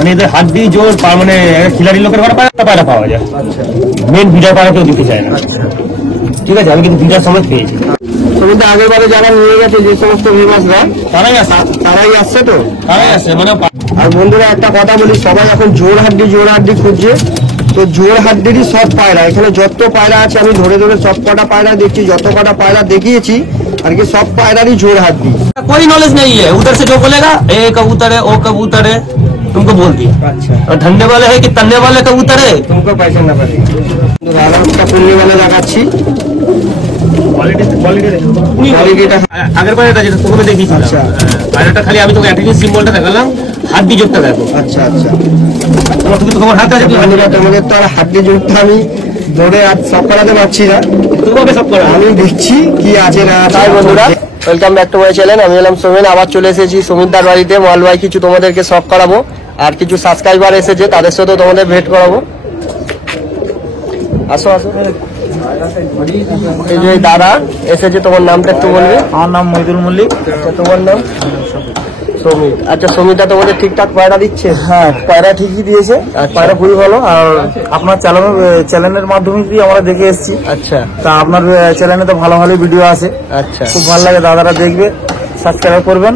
মানে এদের হাড্ডি জোর মানে খিলাড়ি লোকের ঘরে পায়রা পাওয়া যায়। আচ্ছা, মেন ভিডিও পায়রা কেউ দিতে চায় না। আচ্ছা, ঠিক আছে, আমি কিন্তু ভিডিওর সময় পেয়েছি। তুমি আগের বারে যারা নিয়ে গেছে যে সমস্ত ভিউয়ার্সরা তারাই আসে, তারাই আসছে তো। তারাই আসে মানে। আর বন্ধুরা একটা কথা বলি, সবাই এখন জোর হাড্ডি খুঁজছে। তো জোর হাড্ডিরই সব পায়রা, এখানে যত পায়রা আছে আমি ধরে ধরে সব কটা পায়রা দেখছি, যত কটা পায়রা দেখিয়েছি আর কি সব पायरारी जोड़ हाथी। कोई नॉलेज नहीं है, उधर से जो बोलेगा ए कबूतर है, ओ कबूतर है, तुमको बोल दिया। अच्छा, और धरने वाले है कि तन्ने वाले कबूतर है, तुमको पैसे ना पड़े। पुण्य वाले लगाচ্ছি আগের পায়রাটা যেটা তোকে দেখিয়েছি। আচ্ছা, পায়রাটা খালি আমি তোকে একটা সিম্বলটা দেখালাম, হাড্ডি জোরটা দেখো। আচ্ছা আচ্ছা, তোমার হাতে আছে, তোমাদের তো আর হাড্ডি জোরটা আমি ধরে আর সব করাতে পারছি না, তোমাকে সব করা আমি দেখছি কি আছে না। তাই বন্ধুরা, welcome back to my channel. আমি এলাম সোমেন, আবার চলে এসেছি সুমিতদার বাড়িতে। মাল ভাই কিছু তোমাদেরকে শখ করাবো, আর কিছু সাবস্ক্রাইবার এসেছে তাদের সাথে তোমাদের ভেট করাবো। আসো আসো, এই যে দাদা এসেছে, তোমার নামটা একটু বলবে? আমার নাম মহিদুল মল্লিক। আচ্ছা, তোমার নাম? সমিত। আচ্ছা, সমিতটা তোমাদের ঠিকঠাক পায়রা দিচ্ছে? হ্যাঁ, পায়রা ঠিকই দিয়েছে, পায়রা খুবই ভালো। আর আপনার চ্যানেলের মাধ্যমে আমরা দেখে এসেছি। আচ্ছা, তা আপনার চ্যানেলে তো ভালো ভালো ভিডিও আছে। আচ্ছা, খুব ভালো লাগে, দাদারা দেখবে, সাবস্ক্রাইব করবেন,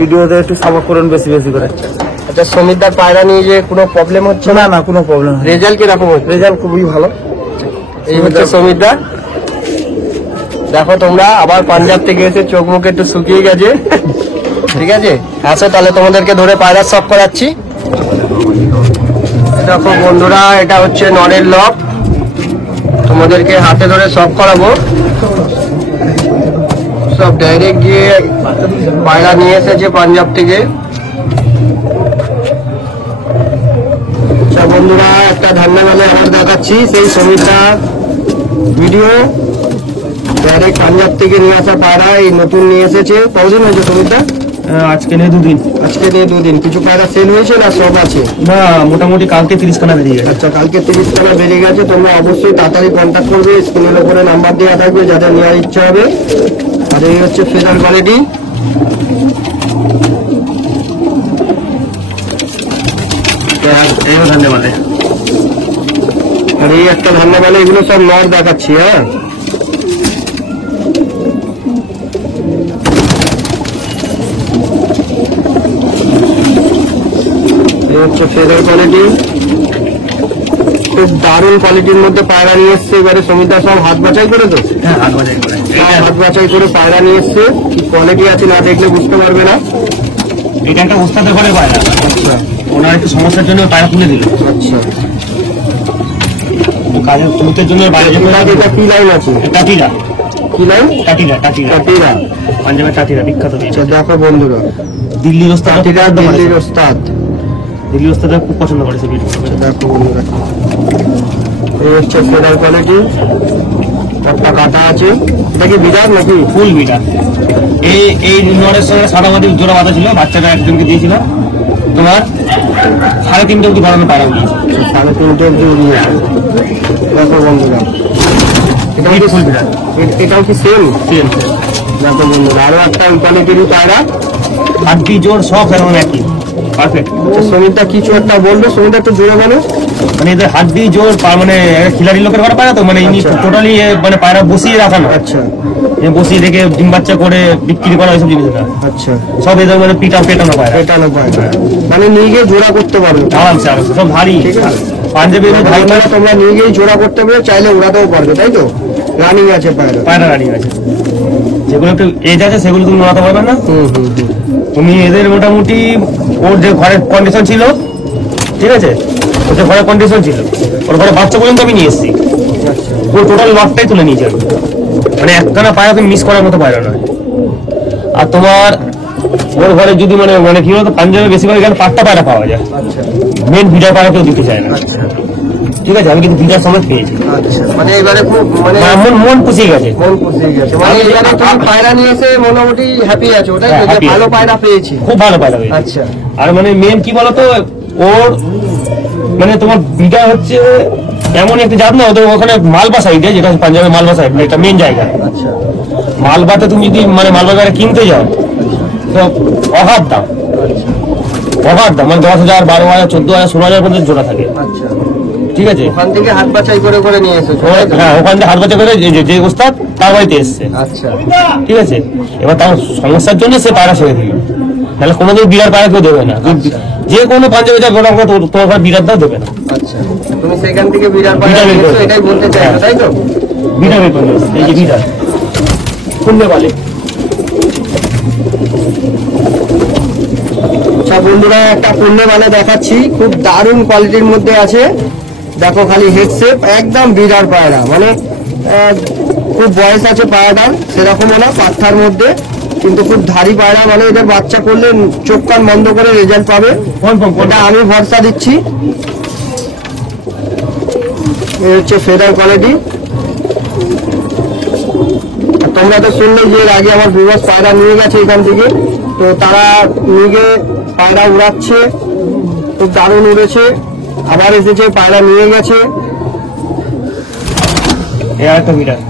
ভিডিওতে একটু সাপোর্ট করবেন বেশি বেশি করে। আচ্ছা, সমিতদার পায়রা নিয়ে যে কোনো প্রবলেম হচ্ছে না? না, কোনো প্রবলেম নেই। রেজাল্ট কিরকম হচ্ছে? রেজাল্ট খুবই ভালো। এই হচ্ছে সমিতদা। দেখো তোমরা, আবার পাঞ্জাব থেকে এসে চোখ মুখ একটু শুকিয়ে গেছে। ঠিক আছে, আসো তাহলে তোমাদেরকে ধরে পায়রা শখ করাচ্ছি। দেখো বন্ধুরা, এটা হচ্ছে নরের লক, তোমাদেরকে হাতে ধরে শখ করাবো। সব ডাইরেক্ট গিয়ে পায়রা নিয়ে এসেছে পাঞ্জাব থেকে। আচ্ছা বন্ধুরা, একটা ধান্নাওয়ালে আবার দেখাচ্ছি সেই সমিতদা ভিডিও, ডাইরেক্ট পাঞ্জাব থেকে নিয়ে আসা পায়রা, এই নতুন নিয়ে এসেছে। কতদিন হয়েছে সমিতদা? আজকে নিয়ে দুদিন। আজকে নিয়ে দুদিন। কিছু পায়রা সেল হয়েছে না সব আছে? না, মোটামুটি কালকে 30 খানা বেরিয়ে গেছে। আচ্ছা, কালকে 30 খানা বেরিয়ে গেছে। তোমরা অবশ্যই তাড়াতাড়ি কন্ট্যাক্ট করবে, স্ক্রিনের উপরে নাম্বার দেওয়া থাকবে যাদের নেওয়ার ইচ্ছা হবে। আর এই হচ্ছে ফেদার কোয়ালিটি। ধন্যবাদ। আর এই একটা ধান্নাওয়ালা, এগুলো সব নর দেখাচ্ছি। হ্যাঁ, হচ্ছে ফেদার কোয়ালিটি, খুব দারুণ কোয়ালিটির মধ্যে পায়রা নিয়ে এসছে। এবারে সমিতা সব হাত বাছাই করে তো? হ্যাঁ, হাত বাছাই করে। হাত বাছাই করে পায়রা নিয়ে এসছে। কি কোয়ালিটি আছে না দেখলে বুঝতে পারবে না। এটা একটা ওস্তাদের ঘরে পায়রা। আচ্ছা, ওনার একটু সমস্যার জন্য পায়রা তুলে দিল। আচ্ছা, কাজের তুলতের জন্য বাইরে এটা কি লাইন আছে? টাটিরা। কি লাইন? টাটিরা, টাটিরা, টাটিরা, পাঞ্জাবের টাটিরা বিখ্যাত। দেখো বন্ধুরা, দিল্লির ওস্তাদ, টাটিরা দিল্লির ওস্তাদ। দিল্লির ওস্তাদরা খুব পছন্দ করেছে। দেখো বন্ধুরা, এই হচ্ছে ফেদার কোয়ালিটি, একটা কাটা আছে। এটা কি বিরাট নাকি? ফুল বিটার। এই নরের সঙ্গে সাদামাটি জোড়া বাঁধা ছিল, বাচ্চাটা একজনকে দিয়েছিল। তোমার 3.5 অব্দি বাড়ানো পায়রা উঠিয়েছে। 3.5 অব্দি উড়িয়েছে। দেখো বন্ধুরা, এটা কি ফুল বিটার? এটাও কি সেম? সেম। দেখো বন্ধুরা, আরো একটা কোয়ালিটির পায়রা, হাড্ডি জোর সব এমন একই, পারফেক্ট। আচ্ছা, সমিতা কিছু একটা বলবে? সমিতা একটু জোরে বলো। মানে এদের হাড্ডি জোর মানে খিলাড়ি লোকের ঘরে পায়রা তো, মানে টোটালি মানে পায়রা বসিয়ে রাখানো। আচ্ছা, বসিয়ে রেখে ডিম বাচ্চা করে বিক্রি করা এইসব জিনিস। আচ্ছা, সব এদের মানে পেটানো পায়রা। পেটানো পায়রা, মানে নিয়ে গিয়ে জোড়া করতে পারবে আরামসে আরামসে, সব ভারী। পাঞ্জাবি ভাই মানে তোমরা নিয়ে গিয়ে জোড়া করতে পারবে, চাইলে উড়াতেও পারবে, তাই তো? রানিং আছে পায়রা? পায়রা রানিং আছে। যেগুলো একটু এজ আছে সেগুলো তুমি উড়াতে পারবে না। তুমি এদের মোটামুটি ওর যে ঘরের কন্ডিশন ছিল, ঠিক আছে, ওর যে ঘরের কন্ডিশন ছিল, ওর ঘরে বাচ্চা পর্যন্ত আমি নিয়ে এসেছি। পুরো টোটাল লটটাই তুলে নিয়েছি আমি। মানে একখানা পায়রা তুমি মিস করার মতো পায়রা নয়। আর তোমার ওর ঘরে যদি মানে কি বলতো, পাঞ্জাবে বেশিরভাগ এখানে পাট্টা পায়রা পাওয়া যায়। মেন ভিডিও পায়রা কেউ দিতে চায় না। ঠিক আছে, আমি কিন্তু ভিডিওর সময় পেয়েছি। মানে এবারে খুব মানে মন পুষিয়ে গেছে। মন পুষিয়ে গেছে। মানে এবারে তুমি পায়রা নিয়ে এসে মোটামুটি হ্যাপি আছো, ওটাই তো? যে ভালো পায়রা পেয়েছি, খুব ভালো পায়রা পেয়েছি। আচ্ছা, আর মানে মেন কি বলতো, ওর মানে তোমার বিঘা হচ্ছে এমন একটা জাত না, ওদের ওখানে মালবা সাইডে, যেটা পাঞ্জাবের মালবা সাইড, এটা মেন জায়গা। আচ্ছা, মালবাতে তুমি যদি মানে মালবাজারে কিনতে যাও তো অভাব দাম। অফার দাম মানে 10,000, 12,000, 14,000, 16,000 পর্যন্ত জোড়া থাকে। আচ্ছা, ঠিক আছে, ওখান থেকে হাত বাছাই করে নিয়ে এসেছো? হ্যাঁ ওখান থেকে হাত বাচ্চা করে যে ওস্তাদ তার বাড়িতে এসছে। আচ্ছা, ঠিক আছে, এবার তার সমস্যার জন্য সে পায়রা ছেড়ে দিল, তাহলে কোনোদিন বিরাট পায়রা কেউ দেবে না। যে কোনো পাঞ্জাবে যা গোটা তোমার বিরাট দাও দেবে না। আচ্ছা, তুমি সেখান থেকে বিরাট পায়রা নিয়েছো, এটাই বলতে চাইছো তাই তো? বিরাট বের করে এই যে বিরাট শুনবে বলে। আচ্ছা বন্ধুরা, একটা পণ্য মানে দেখাচ্ছি, খুব দারুণ কোয়ালিটির মধ্যে আছে। দেখো খালি হেড শেপ, একদম বিরাট পায়রা, মানে খুব বয়স আছে পায়রাটার, সেরকমও না, পাঠার মধ্যে, কিন্তু খুব ধারি পায়রা, মানে এদের বাচ্চা করলে চোখ কান বন্ধ করে রেজাল্ট পাবে, এটা আমি ভরসা দিচ্ছি। এই হচ্ছে ফেদার কোয়ালিটি। তোমরা তো শুনলে যে এর আগে আমার বিবাস পায়রা নিয়ে গেছে এখান থেকে, তো তারা নিয়ে গিয়ে পায়রা উড়াচ্ছে, খুব দারুণ উড়েছে, আবার এসেছে পায়রা নিয়ে গেছে। এই আরেকটা বিরাট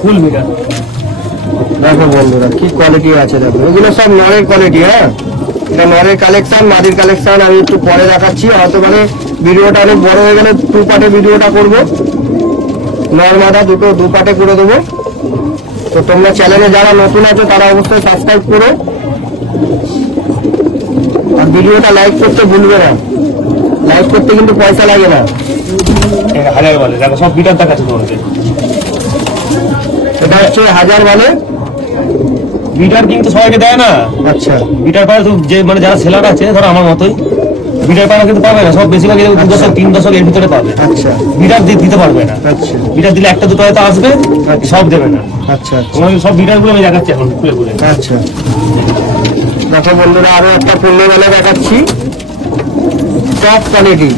ফুল বিরাট। দেখো বন্ধুরা কি কোয়ালিটি আছে, দেখো এগুলো সব নরের কোয়ালিটি। হ্যাঁ, এটা নরের কালেকশন, মাদির কালেকশন আমি একটু পরে দেখাচ্ছি, হয়তো মানে ভিডিওটা অনেক বড় হয়ে গেলে 2 পার্টে ভিডিওটা করবো, নর মাদা দুটো 2 পার্টে করে দেবো। তো তোমরা চ্যানেলে যারা নতুন আছো তারা অবশ্যই সাবস্ক্রাইব করো, আর ভিডিওটা লাইক করতে ভুলবে না, লাইক করতে কিন্তু পয়সা লাগে না। হাজার বলে দেখো সব বিরাট দেখাচ্ছে তোমাকে। এটা হচ্ছে হাজার বলে বিটার কিন্তু সবাইকে দেয় না। আচ্ছা, বিটার পাড়া যে মানে যারা সেলার আছে ধরো আমার মতোই, বিটার পাড়া কিন্তু পাবে না, সব বেশিরভাগ 2 দশক 3 দশক এর ভিতরে পাবে। আচ্ছা, বিটার দিতে পারবে না। আচ্ছা, বিটার দিলে 1টা 2টা হয়তো আসবে, সব দেবে না। আচ্ছা, তোমাকে সব বিটার গুলো আমি দেখাচ্ছি এখন খুলে খুলে। আচ্ছা। দেখো বন্ধুরা, আরো একটা পণ্য মানে দেখাচ্ছি, টপ কোয়ালিটি।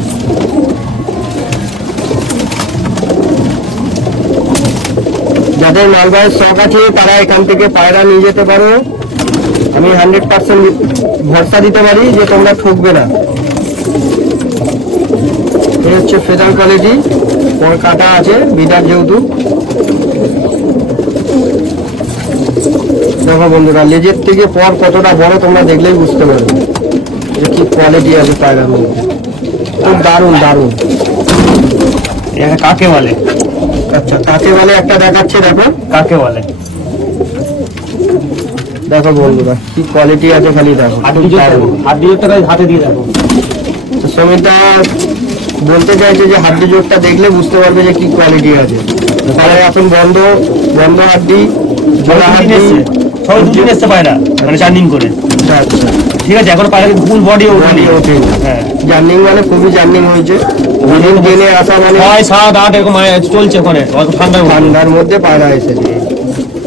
যাদের মালবাহের শখ আছে তারা এখান থেকে পায়রা নিয়ে যেতে পারো, আমি 100% ভরসা দিতে পারি যে তোমরা ঠকবে না। এই হচ্ছে ফেদার কোয়ালিটি, পর কাটা আছে বিটার যেহেতু। দেখো বন্ধুরা, লেজের থেকে পর কতটা বড় তোমরা দেখলেই বুঝতে পারবে যে কি কোয়ালিটি আছে পায়রার মধ্যে, খুব দারুণ দারুণ। এটা কাকে বলে? আচ্ছা, কাকে বলে একটা দেখাচ্ছে, দেখো কাকে বলে দেখো বন্ধুরা কি কোয়ালিটি আছে, খালি দেখো। হাত দিয়ে হাতে দিয়ে দেখো। তো সমিতা বলতে চাইছে যে হাড্ডি জোরটা দেখলে বুঝতে পারবে যে কি কোয়ালিটি আছে। তাহলে এখন বন্ধ হাড্ডি, জোড়া হাড্ডি সবাই 2 দিন এসছে পায়রা, মানে জার্নিং করে। আচ্ছা, ঠিক আছে, এখন পায়রা কিন্তু ফুল বডি বডি ওঠে। হ্যাঁ, জার্নিং মানে খুবই জার্নিং হয়েছে, অনেক দিনে আসা, মানে 6, 7, 8 এরকম চলছে ওখানে ঠান্ডার মধ্যে পায়রা এসেছে।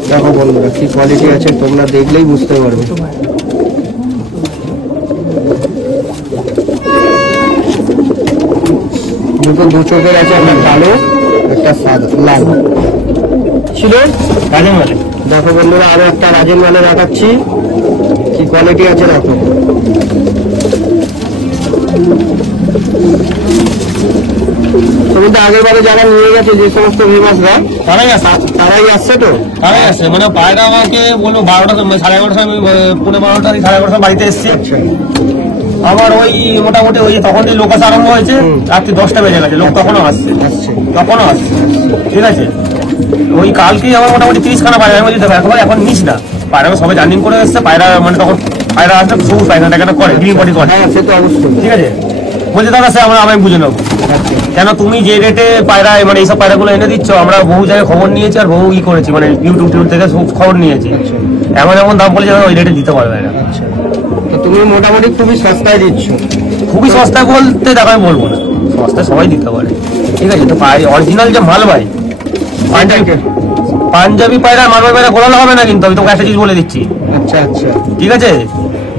দেখো বন্ধুরা কি কোয়ালিটি আছে, তোমরা দেখলেই বুঝতে পারবে। দুটো 2 চোখের আছে, একটা কালো একটা সাদা লাল ছিল। রাজেন বলে। দেখো বন্ধুরা, আরো একটা রাজেন মানে দেখাচ্ছি, কি কোয়ালিটি আছে দেখো। তুমি তো আগের বারে যারা নিয়ে গেছে যে সমস্ত ভিউয়ার্সরা, তারাই আসছে তো? তারাই আসছে, মানে পায়রা আমাকে বললো 12টা 11:30 আমি 12:15 11:30 বাড়িতে এসছি। আচ্ছা, আমার ওই মোটামুটি ওই তখন লোক আসা আরম্ভ হয়েছে, রাত্রি 10টা বেজে গেছে, লোক তখনও আসছে। ঠিক আছে, ওই কালকেই আমার মোটামুটি 30 খানা পায়রা, আমি বলছি দেখো এখন নিস না, পায়রা সবাই জার্নিং করে এসছে, পায়রা মানে তখন পায়রা আসলে সবুজ পায়খানা করে গ্রিন বডি করে। হ্যাঁ সে তো অবশ্যই। ঠিক আছে, বলছে দাদা সে আমি বুঝে নেবো, কেন তুমি যে রেটে পায়রা মানে এইসব পায়রাগুলো এনে দিচ্ছ, আমরা বহু জায়গায় খবর নিয়েছি আর বহু করেছি, মানে ইউটিউব থেকে খবর নিয়েছি, এমন দাম বলেছে ওই রেটে দিতে পারবে না। তো তুমি মোটামুটি খুবই সস্তায় দিচ্ছ। খুবই সস্তায় বলতে দেখো আমি বলবো না, সস্তায় সবাই দিতে পারে। ঠিক আছে, তো অরিজিনাল যে মালবাই পাঞ্জাবি পায়রা মালবাই পায়রা গোলানো হবে না, কিন্তু আমি তোকে একটা জিনিস বলে দিচ্ছি। আচ্ছা আচ্ছা, ঠিক আছে,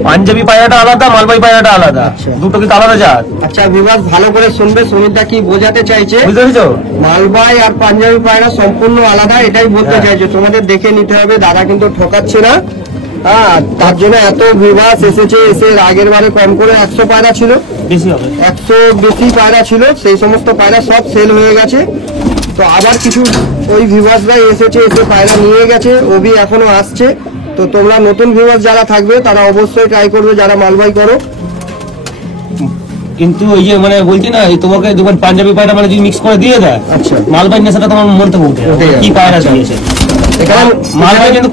পাঞ্জাবি পায়রাটা আলাদা, মালবাই পায়রাটা আলাদা, দুটো কিন্তু আলাদা জাত। আচ্ছা বিভাগ ভালো করে শুনবে, সুমিতদা কি বোঝাতে চাইছে, বুঝতে পেরেছো? মালবাই আর পাঞ্জাবি পায়রা সম্পূর্ণ আলাদা, এটাই বলতে চাইছে। তোমাদের দেখে নিতে হবে, দাদা কিন্তু ঠকাচ্ছে না। হ্যাঁ, তার জন্য এত বিভাগ এসেছে, এসে আগের বারে কম করে 100 পায়রা ছিল, বেশি হবে 100 বেশি পায়রা ছিল, সেই সমস্ত পায়রা সব সেল হয়ে গেছে। তো আবার কিছু ওই ভিউয়ার্সরা এসেছে, এসে পায়রা নিয়ে গেছে, ওবি এখনো আসছে। তো তোমরা নতুন ভিউয়ার্স যারা থাকবে তারা অবশ্যই ট্রাই করবে, যারা মালবাই করো কিন্তু ওই যে মানে বলছি না এই তোমাকে দোকান পাঞ্জাবি পায়রা মানে যদি মিক্স করে দিয়ে দেয়, আচ্ছা মালবাহী নেশাটা তোমার মন থেকে উঠে উঠে যাবে। কি পায়রা আচ্ছা। দিয়েছে। এখানে মালবাহী কিন্তু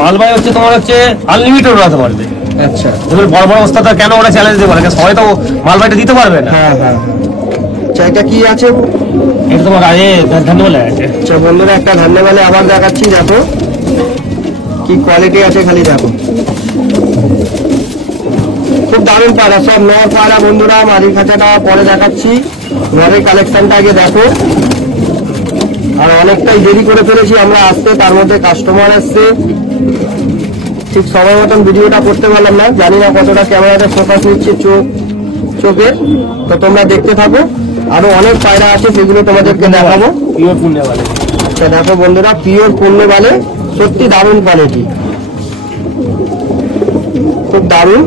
মালবাহী হচ্ছে তোমার হচ্ছে আনলিমিটেড উড়াতে পারবে। আচ্টা এবার বড় বড় অবস্থাটা কেন ওরা চ্যালেঞ্জ দেবে না, কারণ সবাই তো মালবাহীটা দিতে পারবে না। হ্যাঁ হ্যাঁ আচ্ছা এটা কি আছে? এটা তোমার আগে ধন্যবাদ আছে। আচ্ছা বন্ধুরা একটা ধান্যবাদে আবার দেখাচ্ছি, দেখো কি কোয়ালিটি আছে খালি দেখো, খুব দারুণ পায়রা, সব নর পায়রা বন্ধুরা। মাঝি খাঁচাটা পরে দেখাচ্ছি, নরের কালেকশনটা আগে দেখো। আর অনেকটাই দেরি করে ফেলেছি আমরা আসতে, তার মধ্যে কাস্টমার আসছে, ঠিক সময় মতন ভিডিওটা করতে পারলাম না। জানি না কতটা ক্যামেরাতে ফোকাস নিচ্ছে চোখে, তো তোমরা দেখতে থাকো। আরো অনেক পায়রা আছে সেগুলো তোমাদেরকে দেখাবো। পিওর পুণ্য বলে। আচ্ছা দেখো বন্ধুরা, পিওর পূর্ণে বালে, সত্যি দারুণ কোয়ালিটি, খুব দারুণ।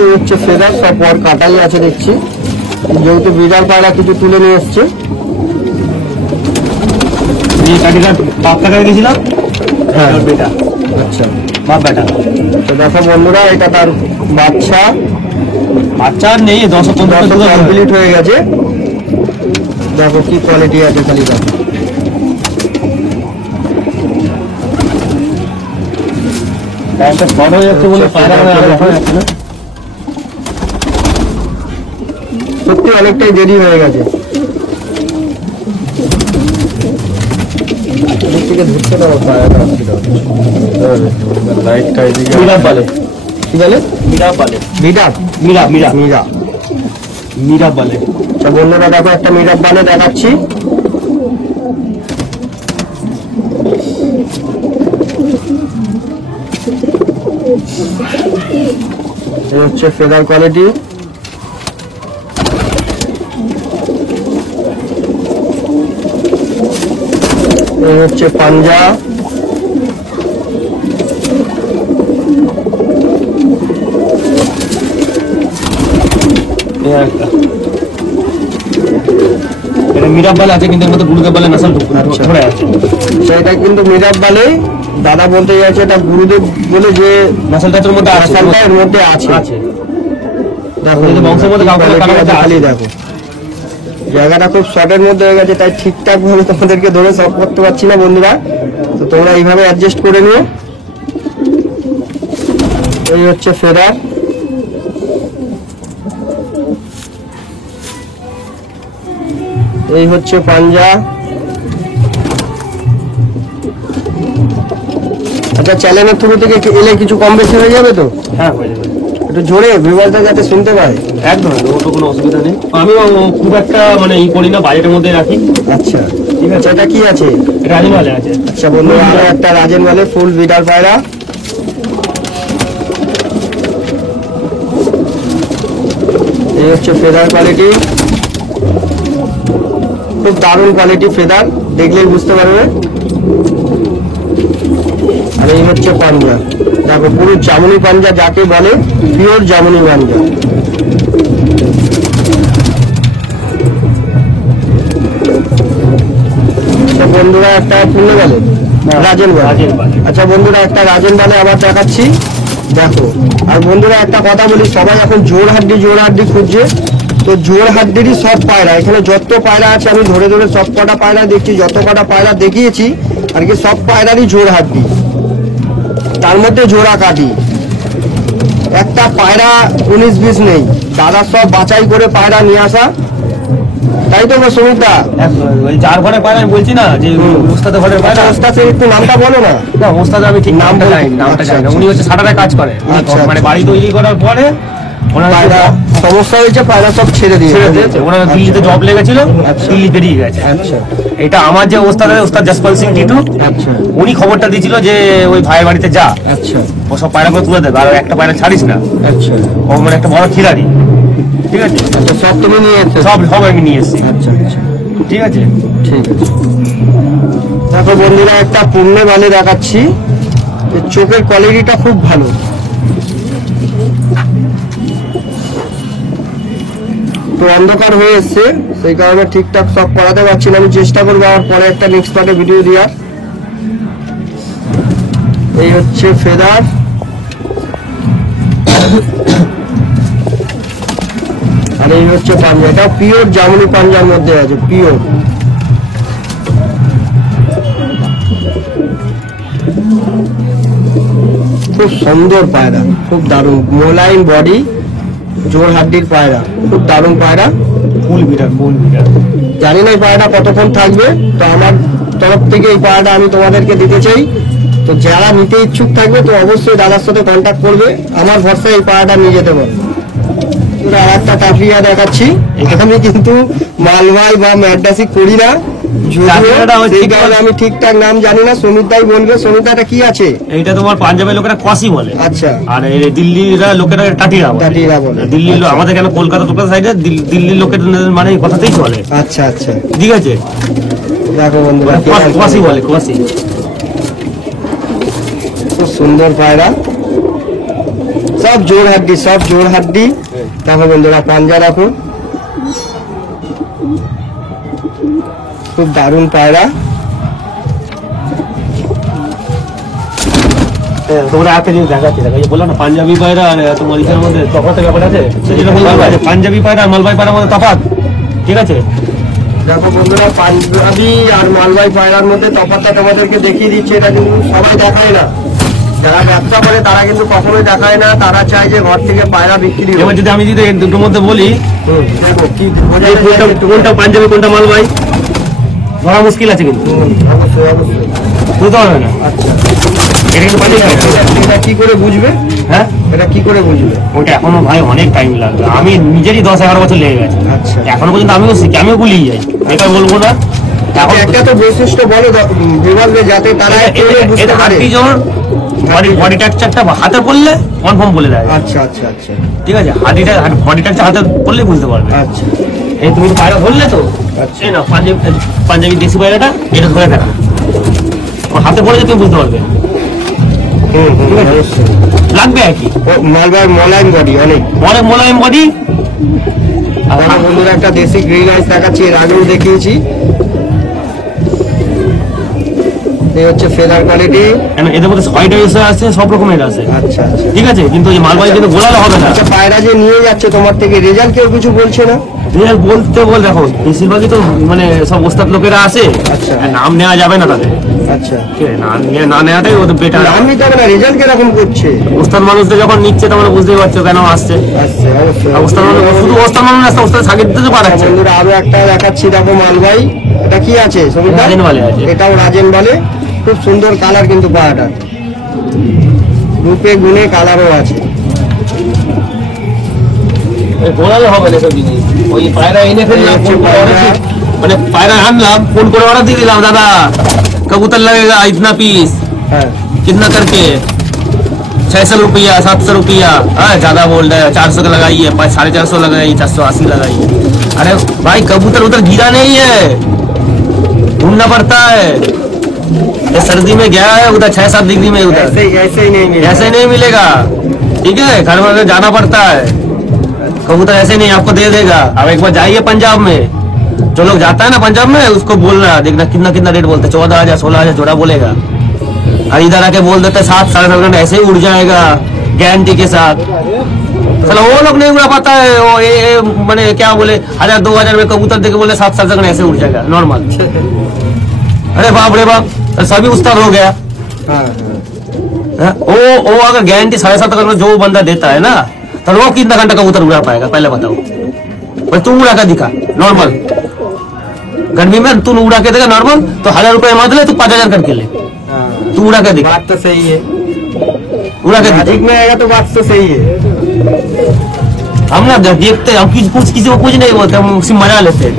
এই হচ্ছে ফেদার, সব পর কাটাই আছে দেখছি, যেহেতু বিড়াল পায়রা কিছু তুলে নিয়ে এসছে। এই কাঠিটা বাপ টাকা গেছিলাম, হ্যাঁ বেটা আচ্ছা বাপ বেটা। তো দেখো বন্ধুরা, এটা তার বাচ্চা, বাচ্চা আর নেই, 10-15 কমপ্লিট হয়ে গেছে। দেখো কি কোয়ালিটি আছে খালি দেখো। একটা শর্ট হয়ে যাচ্ছে বলে পায়রা দেখা যাচ্ছে না। সত্যি অনেকটাই দেরি হয়ে গেছে। মিরাব বলে, কি বলে? মিরাব বলে, মিরাব মিরাব মিরাব মিরাব। মিরাব বলে। আচ্ছা বন্ধুরা দেখো একটা মিরাব বানে দেখাচ্ছি। এই হচ্ছে ফেদার কোয়ালিটি। এই হচ্ছে পাঞ্জা। এটা মিরাব বলে আছে, কিন্তু এর মধ্যে গুরুদেব বলে নাসাল ধরে আছে। সেটা কিন্তু মিরাব বালে, দাদা বলতে চাইছে এটা গুরুদেব বলে, যে নাসালটা এর মধ্যে আছে। নাসালটা এর মধ্যে আছে। আছে। দেখো যদি বংশের মধ্যে কাউকে quality কারোর আছে, মধ্যে খালি আছে। দেখো জায়গাটা খুব শর্টের মধ্যে হয়ে গেছে, তাই ঠিকঠাক ভাবে তোমাদেরকে ধরে সব করতে পারছি না বন্ধুরা, তো তোমরা এইভাবে অ্যাডজাস্ট করে নিও। এই হচ্ছে ফেদার। এই হচ্ছে পাঞ্জা। আচ্ছা চ্যানেলের থ্রু থেকে এলে কিছু কম বেশি হয়ে যাবে তো? হ্যাঁ হয়ে যাবে। একটু জোরে ভিউয়ারটা যাতে শুনতে পায়। একদম ওটা কোনো অসুবিধা নেই। আমিও খুব একটা মানে ই করি না, বাজেটের মধ্যে রাখি। আচ্ছা ঠিক আছে, এটা কি আছে? রাজীব বলে আছে। আচ্ছা বন্ধুরা আরো একটা রাজেন বলে ফুল বিডার পায়রা। এই হচ্ছে ফেদার কোয়ালিটি, খুব দারুণ কোয়ালিটি ফেদার, দেখলেই বুঝতে পারবে। আর এই হচ্ছে পাঞ্জা, দেখো পুরো জামুনি পাঞ্জা যাকে বলে, পিওর জামুনি পাঞ্জা। বন্ধুরা একটা পূর্ণ বলে রাজেন বলে। রাজেন বলে। আচ্ছা বন্ধুরা একটা রাজেন বলে আবার দেখাচ্ছি দেখো। আর বন্ধুরা একটা কথা বলি, সবাই এখন জোর হাড্ডি খুঁজছে, তো জোর হাড্ডিরই সব পায়রা, এখানে যত পায়রা আছে আমি ধরে ধরে সব কটা পায়রা দেখছি, যত কটা পায়রা দেখিয়েছি আর কি সব পায়রারই জোর হাড্ডি, তার মধ্যে জোড়া কাটি, একটা পায়রা 19-20 নেই। দাদা সব বাছাই করে পায়রা নিয়ে আসা, তাই তো সুমিতা? ওই যার ঘরে পায়রা আমি বলছি না যে ওস্তাদের ঘরে পায়রা। ওস্তাদ একটু নামটা বলো না। না ওস্তাদ আমি ঠিক নামটা বলতে- জানি না, নামটা আচ্ছা, জানি না। আচ্ছা। উনি হচ্ছে সাটারে কাজ করে, উনি আচ্ছা, মানে আচ্ছা। বাড়ি তৈরি করার পরে ওনার পায়রা সমস্যা হয়েছে, পায়রা সব ছেড়ে দিয়ে ছেড়ে দিয়েছে। ওনার দিল্লিতে জব লেগেছিল, আচ্ছা। দিল্লি বেরিয়ে গেছে। আচ্ছা এটা আমার যে ওস্তাদ আছে, ওস্তাদ জসপাল সিং টিটু, আচ্ছা উনি খবরটা দিয়েছিল যে ওই ভাইয়ের বাড়িতে যা, আচ্ছা ও সব পায়রাগুলো তুলে দেবে, আর একটা পায়রা ছাড়িস না। আচ্ছা ও মানে একটা বড় খিলাড়ি, ঠিক আছে? আচ্ছা সব তুমি নিয়ে এসছো? সব সব আমি নিয়ে এসেছি, আচ্ছা আচ্ছা ঠিক আছে? ঠিক আছে। দেখো বন্ধুরা একটা পূর্ণে বালে দেখাচ্ছি, এর চোখের কোয়ালিটিটা খুব ভালো, তো অন্ধকার হয়ে এসছে সেই কারণে ঠিকঠাক সব করাতে পারছি না। আমি চেষ্টা করবো আমার পরে একটা নেক্সট পার্টে ভিডিও দেওয়ার। এই হচ্ছে ফেদার, আর এই হচ্ছে পাঞ্জা। এটা পিওর জামুনি পাঞ্জার মধ্যে আছে, পিওর। খুব সুন্দর পায়রা, খুব দারুণ, মোলায়েম বডি, জোর হাড্ডির পায়রা, খুব দারুণ পায়রা। ফুল বিটার। জানি না এই পায়রাটা কতক্ষণ থাকবে, তো আমার তরফ থেকে এই পায়রাটা আমি তোমাদেরকে দিতে চাই। তো যারা নিতে ইচ্ছুক থাকবে তো অবশ্যই দাদার সাথে কন্ট্যাক্ট করবে, আমার ভরসায় এই পায়রাটা নিয়ে যেতে পারো। আর একটা টাফিয়া দেখাচ্ছি, আমি কিন্তু মালবাই বা ম্যাডাসি করি না, সেই কারণে আমি ঠিকঠাক নাম জানি না। সুমিত দাই বলবে। সুমিত দা, এটা কি আছে? এইটা তোমার পাঞ্জাবের লোকেরা কসি বলে। আচ্ছা। আর এই দিল্লিরা লোকেরা টাটিরা বলে। টাটিরা বলে। দিল্লির লোক আমাদের কেন কলকাতা সাইডে দিল্লির লোকের মানে এই কথাতেই চলে। আচ্ছা আচ্ছা, ঠিক আছে। দেখো বন্ধুরা, কসি বলে, কসি। খুব সুন্দর পায়রা, সব জোর হাড্ডি, সব জোর হাড্ডি। দেখো বন্ধুরা, পাঞ্জা রাখুন, খুব দারুণ পায়রা। তোমরা একটা জিনিস দেখাচ্ছি, দেখো এই বললাম না পাঞ্জাবি পায়রা আর তোমার ইসের মধ্যে তফাতের ব্যাপার আছে, সেটা বললাম পাঞ্জাবি পায়রা আর মালবাই পায়রার মধ্যে তফাৎ। ঠিক আছে। দেখো বন্ধুরা, পাঞ্জাবি আর মালবাই পায়রার মধ্যে তফাৎটা তোমাদেরকে দেখিয়ে দিচ্ছে। এটা কিন্তু সবাই দেখায় না, যারা ব্যবসা করে তারা কিন্তু কখনোই দেখায় না। তারা চায় যে ঘর থেকে পায়রা বিক্রি হয়। এবার যদি আমি যদি দুটোর মধ্যে বলি, দেখো কি কোনটা পাঞ্জাবি কোনটা মালবাই ধরা মুশকিল আছে, কিন্তু অবশ্যই অবশ্যই বুঝতে পারবে না। আচ্ছা, এটা কিন্তু পাঞ্জাবি পায়রা। এটা কি করে বুঝবে? হ্যাঁ, এটা কি করে বুঝবে? ওটা এখনো ভাই অনেক টাইম লাগবে। আমি নিজেরই 10-11 বছর লেগে গেছে। আচ্ছা। এখনো পর্যন্ত আমিও শিখি, আমিও ভুলিয়ে যাই, এটা বলবো না। এখন একটা তো বৈশিষ্ট্য বলো বিভাগে, যাতে তারা বুঝতে পারে। বডি টাকচারটা হাতে পড়লে কনফার্ম বলে দেয়। আচ্ছা আচ্ছা আচ্ছা, ঠিক আছে। বডি টাকচার হাতে পড়লে বুঝতে পারবে। আচ্ছা। এই তুমি পায়রা ধরলে তো, এই না পাঞ্জাবি দেশি পায়রাটা, এটা ধরে দেখো, হাতে পড়লে তুমি বুঝতে পারবে। অবশ্যই লাগবে আর কি। মালবার মোলায়েম বডি, অনেক মোলায়েম বডি। আমার বন্ধুরা একটা দেশি গ্রিন আইস দেখাচ্ছি, এর আগেও দেখিয়েছি। এই হচ্ছে ফেদার কোয়ালিটি। এদের মধ্যে হোয়াইট আইস আছে, সব রকমের আছে। আচ্ছা আচ্ছা, ঠিক আছে। কিন্তু এই মালবাই কিন্তু গোলালে হবে না। আচ্ছা, পায়রা যে নিয়ে যাচ্ছে তোমার থেকে, রেজাল্ট কেউ কিছু বলছে না? বলতে বল, দেখো বেশিরভাগই তো মানে সব ওস্তাদ লোকেরা আসে। আচ্ছা। নাম নেওয়া যাবে না তাদের। আচ্ছা, ঠিক আছে, না নেওয়াটাই ওদের বেটার। নাম নিতে হবে না, রেজাল্ট কিরকম করছে? ওস্তাদ মানুষদের যখন নিচ্ছে তখন বুঝতেই পারছো কেন আসছে। আচ্ছা, অবশ্যই। ওস্তাদ মানুষ শুধু ওস্তাদ মানুষ আসছে, ওস্তাদ সাকিব দিতে পারাচ্ছে। বন্ধুরা, আরো একটা দেখাচ্ছি, দেখো মালবাই। এটা কি আছে? রাজেন বলে আছে। এটাও রাজেন বলে। খুব সুন্দর কালার কিন্তু পায়রাটা, রূপে গুণে কালারও আছে। গোলালে হবে না সব জিনিস। ওই পায়রা এনে ফেললাম, মানে পায়রা আনলাম, ফোন করে অর্ডার দিয়ে দিলাম, দাদা कबूतर लगेगा इतना पीस, হ্যাঁ, कितना करके 600 रुपया 700 रुपया। हाँ, ज्यादा बोल रहे हैं, 400 का लगाइए, 450 लगाइए, 480 लगाइए। अरे भाई कबूतर उधर गिरा नहीं है, ढूंढना पड़ता है। ये सर्दी में गया है उधर 6-7 डिग्री में, उधर ऐसे ही नहीं मिलेगा। ऐसे नहीं मिलेगा। ठीक है, घर में जाना पड़ता है। कबूतर ऐसे नहीं आपको दे देगा। अब एक बार जाइए पंजाब में, जो लोग जाता है ना पंजाब में, उसको बोलना, देखना कितना कितना रेट बोलते, 14,000 16,000 जोड़ा बोलेगा। और इधर आके बोल देते 7-7.5 घंटे ऐसे ही उड़ जाएगा गारंटी के साथ। चलो वो लोग नहीं उड़ा पाता है, वो ये मैंने क्या बोले 1,000-2,000 में कबूतर देके बोले 7-7 घंटे ऐसे उड़ जाएगा नॉर्मल। अरे बाप रे बाप, सभी उस्ताद हो गया। हाँ, वो अगर गारंटी 7.5 घंटे जो बंदा देता है ना, तो वो कितना घंटा कबूतर उड़ा पाएगा पहले बताओ। भाई तू उड़ा के दिखा नॉर्मल, गर्मी में तू उड़ा के देगा नॉर्मल, तो 1,000 रुपए मत ले, तू 5,000 करके ले, तू उड़ा के दिखा। बात तो सही है, उड़ा के दिखा। ठीक में आएगा तो बात तो सही है। हम ना देखते हैं, हम किसी को कुछ नहीं बोलते, हम सिर्फ मजा लेते हैं।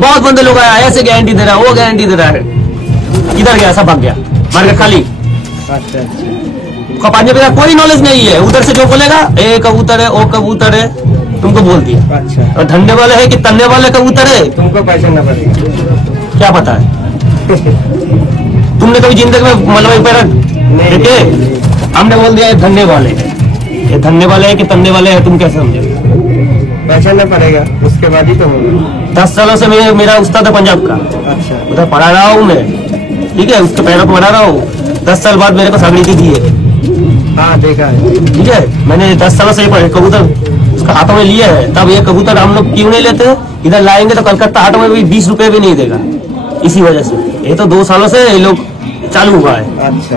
बहुत बंदे लोग आए, ऐसे गारंटी दे रहा है, वो गारंटी दे रहा है, किधर गया, सब भाग गया मार के खाली। अच्छा अच्छा, पंजाबी का कोई नॉलेज नहीं है, उधर से जो बोलेगा ए कबूतर है, ओ कबूतर है, तुमको बोल दिया। अच्छा, और धरने वाले है कि तलने वाले कबूतर है, तुमको पहचानना पड़ेगा। क्या पता है? तुमने कभी जिंदगी में मलबई पैरा देखे? हमने बोल दिया ये धरने वाले है, ये धरने वाले है कि तलने वाले है, तुम कैसे समझे? पहचानना पड़ेगा, उसके बाद ही तो होगा। 10 सालों से मेरा उस्ताद है पंजाब का, अच्छा, उधर पढ़ा रहा हूँ मैं। ठीक है, उसके पैरों को बना रहा हूँ। 10 साल बाद मेरे को सागरीति दी है। हाँ देखा है। ठीक है, मैंने 10 सालों से ये कबूतर उसका हाथों में लिया है। तब ये कबूतर हम लोग क्यों नहीं लेते, इधर लाएंगे तो कलकत्ता हाटों में भी 20 रुपए भी नहीं देगा, इसी वजह से। ये तो 2 सालों से ये लोग चालू हुआ है। अच्छा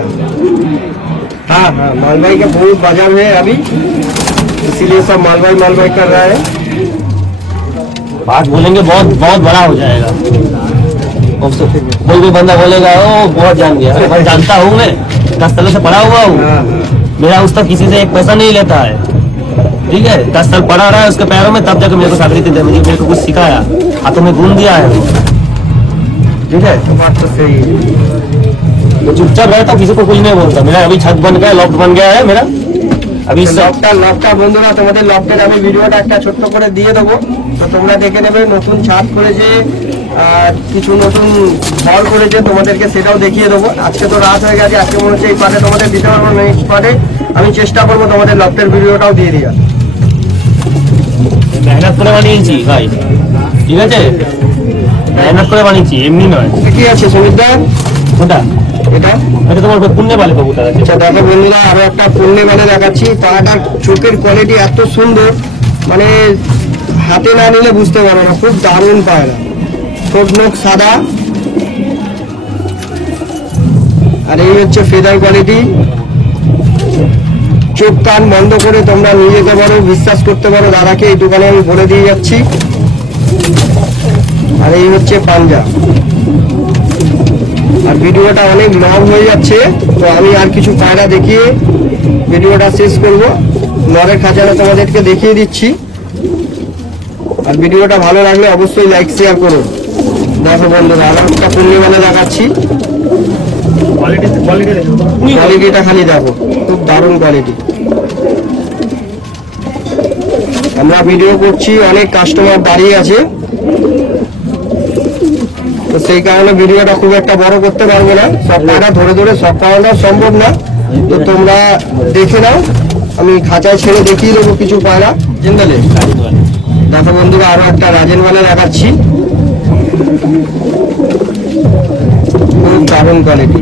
हाँ हाँ, मालवाई का बहुत बाजार है अभी, इसीलिए सब मालवाई कर रहा है। बात बोलेंगे बहुत बहुत बड़ा हो जाएगा। कोई भी बंदा बोलेगा ओ बहुत जान गया, अरे भाई जानता हूँ मैं, 10 सालों से पढ़ा हुआ हूँ। हाँ मेरा उस तक किसी से 1 पैसा नहीं लेता है। ठीक है, 10 साल पढ़ा रहा है उसके पैरों में, तब जाकर मेरे को सागरीति दे, मेरे को कुछ सिखाया, हाथों में गुण दिया है वो। ठीक है, बात तो सही है। वो चुपचाप रहता, किसी को कुछ नहीं बोलता। मेरा अभी छत बन गया, लॉफ्ट बन गया है मेरा अभी सब। লকটা বন্ধুরা তোমাদের লকটের আমি ভিডিওটা একটা ছোট্ট করে দিয়ে দেবো, তো তোমরা দেখে নেবে। নতুন ছাদ করেছে, কিছু নতুন ঘর করেছে, তোমাদেরকে সেটাও দেখিয়ে দেবো। আজকে তো রাত হয়ে গেছে, আজকে মনে হচ্ছে এই পার্টে তোমাদের দিতে পারবো, নেক্সট পার্টে আমি চেষ্টা করবো তোমাদের লকটের ভিডিওটাও দিয়ে দেওয়ার। মেহনত করে বানিয়েছি ভাই, ঠিক আছে, মেহনত করে বানিয়েছি, এমনি নয়। কি আছে সুমিতদা ওটা এটা? এটা তোমার পুণ্যে বালে কবুতর আছে। আচ্ছা দেখো বন্ধুরা, আরো একটা পণ্যে মানে দেখাচ্ছি। পাড়াটার চোখের কোয়ালিটি এত সুন্দর, মানে হাতে না নিলে বুঝতে পারো না, খুব দারুণ পায়রা। ঠোঁট নখ সাদা, আর এই হচ্ছে ফেদার কোয়ালিটি। চোখ কান বন্ধ করে তোমরা নিয়ে যেতে পারো, বিশ্বাস করতে পারো দাদাকে, এই দোকানে আমি বলে দিয়ে যাচ্ছি। আর এই হচ্ছে পাঞ্জা। আর ভিডিওটা অনেক লং হয়ে যাচ্ছে, তো আমি আর কিছু পায়রা দেখিয়ে ভিডিওটা শেষ করব। নরের খাঁচাটা তোমাদেরকে দেখিয়ে দিচ্ছি, আর ভিডিওটা ভালো লাগলে অবশ্যই লাইক শেয়ার করুন। দেখো বন্ধুরা, আরো একটা পূর্ণিমানে দেখাচ্ছি, কোয়ালিটিটা খালি দেখো, খুব দারুণ কোয়ালিটি। আমরা ভিডিও করছি, অনেক কাস্টমার দাঁড়িয়ে আছে, তো সেই কারণে ভিডিওটা খুব একটা বড় করতে পারবো না। সব পায়রা ধরে ধরে সব পায়রাটাও সম্ভব না, তো তোমরা দেখে নাও। আমি খাঁচায় ছেড়ে দেখিয়ে দেবো কিছু পায়রা। জিন্দালে দেখো বন্ধুরা, আরো একটা রাজেনওয়ালা দেখাচ্ছি, খুব দারুণ কোয়ালিটি।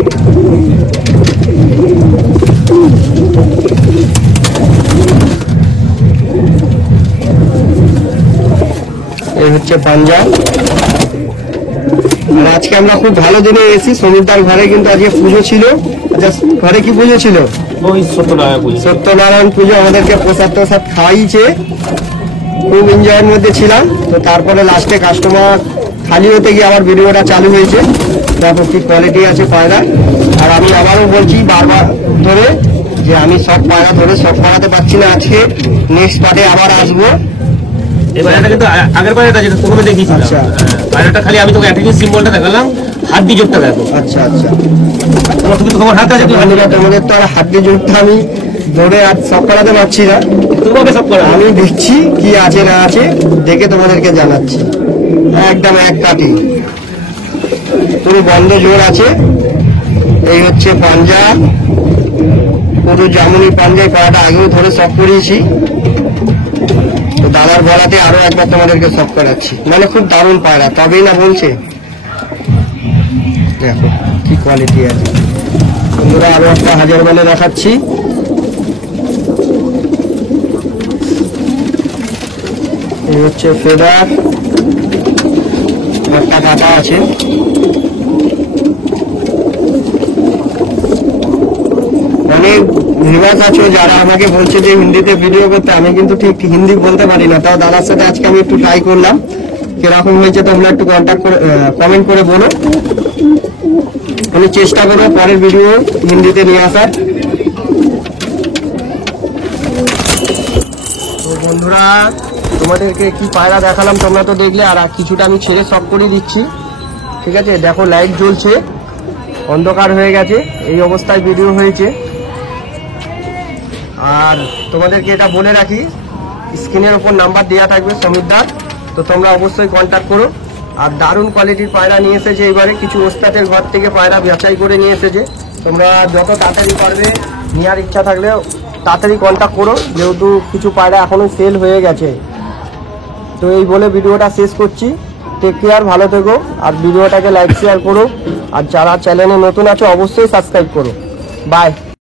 এই হচ্ছে পাঞ্জাব। আর আজকে আমরা খুব ভালো দিনে এসেছি, সমীরদার ঘরে কিন্তু আজকে পুজো ছিল। আচ্ছা, ঘরে কি পুজো ছিল? ওই সত্যনারায়ণ পুজো। আমাদেরকে প্রসাদ টসাদ খাওয়াইছে, খুব এনজয়ের মধ্যে ছিলাম। তো তারপরে লাস্টে কাস্টমার খালি হতে গিয়ে আবার ভিডিওটা চালু হয়েছে। দেখো কি কোয়ালিটি আছে পায়রা। আর আমি আবারও বলছি বারবার ধরে যে আমি সব পায়রা ধরে সব পাড়াতে পারছি না। আজকে নেক্সট পার্টে আবার আসবো। এই পায়রাটা কিন্তু আগের পায়রাটা যেটা প্রথমে দেখিয়েছিলাম, আচ্ছা। পায়রাটা খালি আমি তোকে অ্যাটিটিউড সিম্বলটা দেখালাম, হাত দিয়ে যোগটা দেখো। আচ্ছা আচ্ছা, তোমার কিন্তু তোমার হাত আছে, তুমি তোমাদের তো আর হাড্ডি যুক্ত আমি ধরে আর সব করাতে পারছি না। তোমাকে সব করা আমি দেখছি কি আছে না আছে, দেখে তোমাদেরকে জানাচ্ছি। একদম এক কাটি, পুরো বন্ধ জোর আছে। এই হচ্ছে পাঞ্জাব, পুরো জামুনি পাঞ্জাবি পাড়াটা আগেও ধরে সব করিয়েছি। তো দাদার গলাতে আরো একবার তোমাদেরকে সব করাচ্ছি, মানে খুব দারুণ পায়রা, তবেই না বলছে। দেখো কি কোয়ালিটি আছে বন্ধুরা। আরো একটা হাজার মানে দেখাচ্ছি, এই হচ্ছে ফেদার, একটা কাটা আছে। অনেক ভিউয়ার্স আছে যারা আমাকে বলছে যে হিন্দিতে ভিডিও করতে, আমি কিন্তু ঠিক হিন্দি বলতে পারি না। তাও দাদার সাথে আজকে আমি একটু ট্রাই করলাম, কিরকম হয়েছে তোমরা একটু কন্ট্যাক্ট করে কমেন্ট করে বলো। আমি চেষ্টা করবো পরের ভিডিও হিন্দিতে নিয়ে আসার। তো বন্ধুরা, তোমাদেরকে কি পায়রা দেখালাম তোমরা তো দেখলে, আর কিছুটা আমি ছেড়ে সব করে দিচ্ছি। ঠিক আছে, দেখো লাইট জ্বলছে, অন্ধকার হয়ে গেছে, এই অবস্থায় ভিডিও হয়েছে। আর তোমাদেরকে এটা বলে রাখি, স্ক্রিনের উপর নাম্বার দেওয়া থাকবে সমীরদার, তো তোমরা অবশ্যই কন্ট্যাক্ট করো। আর দারুণ কোয়ালিটির পায়রা নিয়ে এসেছে এবারে, কিছু ওস্তাদের ঘর থেকে পায়রা বাছাই করে নিয়ে এসেছে। তোমরা যত তাড়াতাড়ি পারবে নেওয়ার ইচ্ছা থাকলে তাড়াতাড়ি কন্ট্যাক্ট করো, যেহেতু কিছু পায়রা এখনো সেল হয়ে গেছে। তো এই বলে ভিডিওটা শেষ করছি। টেক কেয়ার, ভালো থেকো, আর ভিডিওটাকে লাইক শেয়ার করো, আর যারা চ্যানেলে নতুন আছো অবশ্যই সাবস্ক্রাইব করো। বাই।